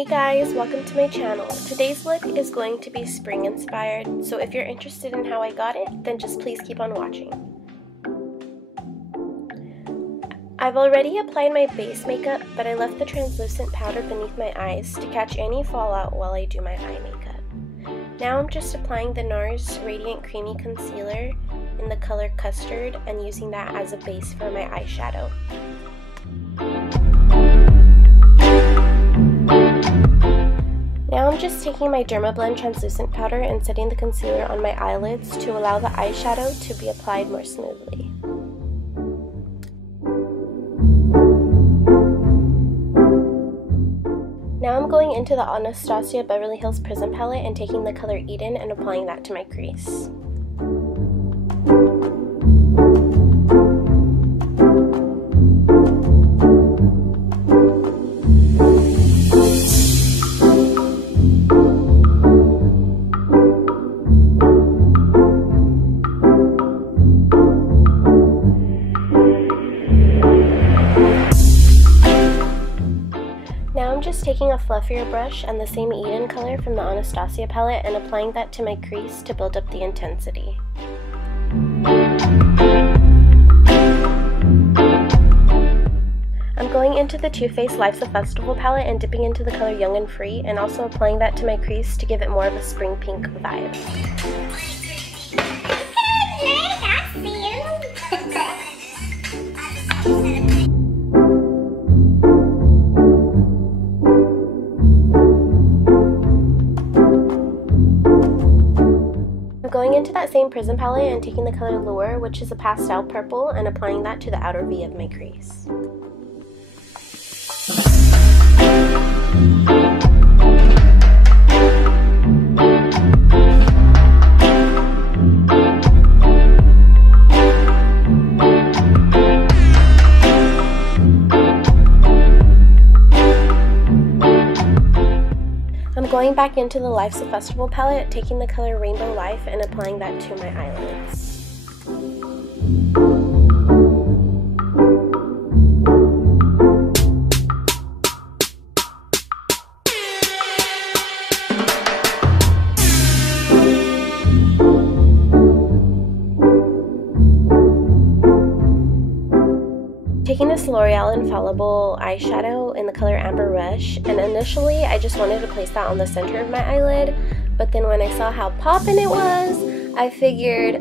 Hey guys, welcome to my channel. Today's look is going to be spring inspired, so if you're interested in how I got it, then just please keep on watching. I've already applied my base makeup, but I left the translucent powder beneath my eyes to catch any fallout while I do my eye makeup. Now I'm just applying the Nars Radiant Creamy Concealer in the color Custard and using that as a base for my eyeshadow. Now I'm just taking my DermaBlend translucent powder and setting the concealer on my eyelids to allow the eyeshadow to be applied more smoothly. Now I'm going into the Anastasia Beverly Hills Prism palette and taking the color Eden and applying that to my crease. Just taking a fluffier brush and the same Eden color from the Anastasia palette and applying that to my crease to build up the intensity. I'm going into the Too Faced Life's a Festival palette and dipping into the color Young and Free and also applying that to my crease to give it more of a spring pink vibe. Going into that same Prism palette and taking the color Lure, which is a pastel purple, and applying that to the outer V of my crease. Going back into the Life's a Festival palette, taking the color Rainbow Life and applying that to my eyelids. Taking this L'Oreal Infallible eyeshadow in the color Amber Rush, and initially I just wanted to place that on the center of my eyelid, but then when I saw how poppin' it was, I figured,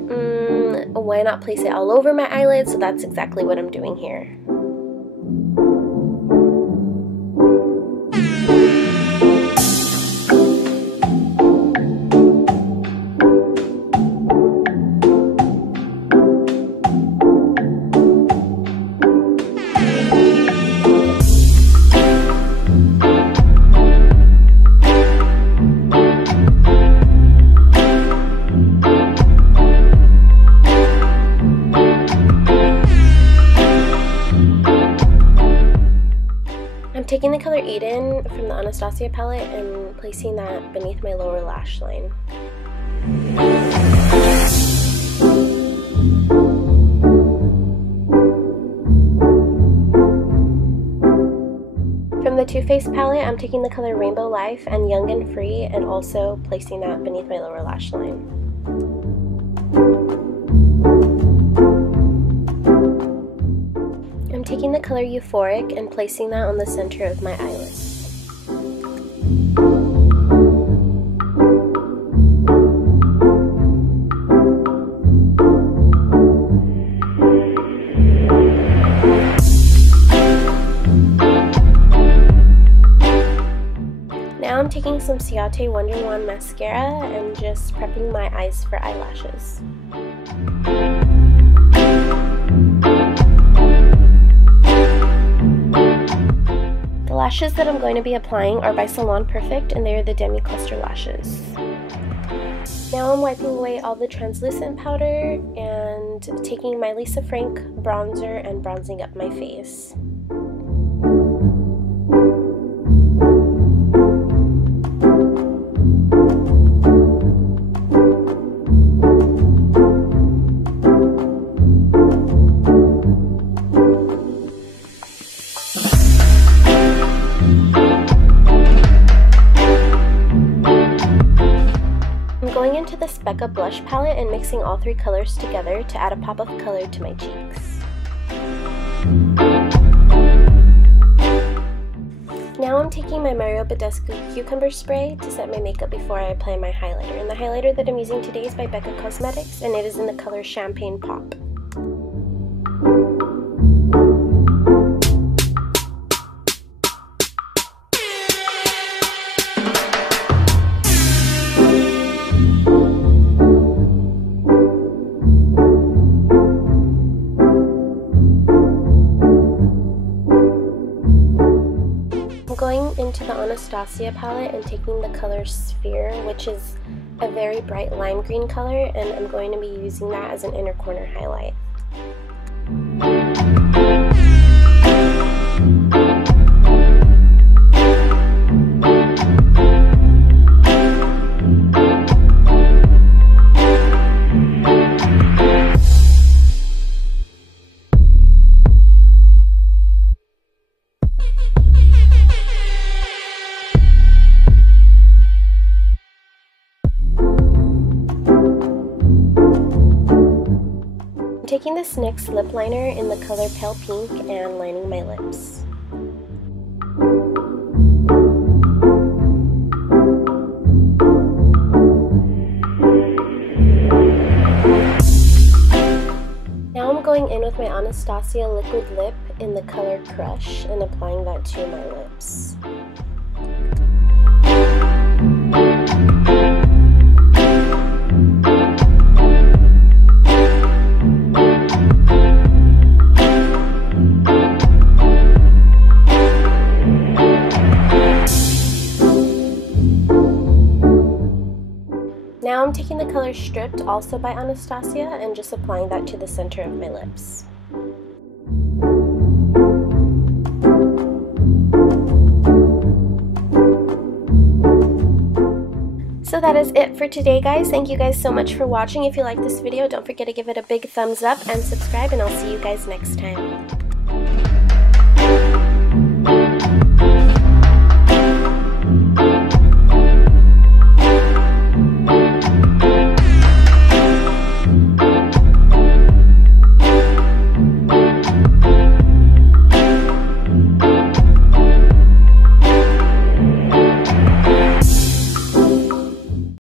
why not place it all over my eyelid, so that's exactly what I'm doing here. Taking the color Eden from the Anastasia palette and placing that beneath my lower lash line. From the Too Faced palette, I'm taking the color Rainbow Life and Young and Free and also placing that beneath my lower lash line. I'm taking the color Euphoric and placing that on the center of my eyelid. Now I'm taking some Ciate Wonder Wand mascara and just prepping my eyes for eyelashes. The lashes that I'm going to be applying are by Salon Perfect, and they are the Demi Cluster lashes. Now I'm wiping away all the translucent powder and taking my Lisa Frank bronzer and bronzing up my face. this Becca blush palette and mixing all three colors together to add a pop of color to my cheeks. Now I'm taking my Mario Badescu Cucumber Spray to set my makeup before I apply my highlighter. And the highlighter that I'm using today is by Becca Cosmetics, and it is in the color Champagne Pop. Going into the Anastasia palette and taking the color Sphere, which is a very bright lime green color, and I'm going to be using that as an inner corner highlight. Taking this NYX lip liner in the color Pale Pink and lining my lips. Now I'm going in with my Anastasia liquid lip in the color Crush and applying that to my lips. Now I'm taking the color Stripped, also by Anastasia, and just applying that to the center of my lips. So that is it for today, guys. Thank you guys so much for watching. If you like this video, don't forget to give it a big thumbs up and subscribe, and I'll see you guys next time.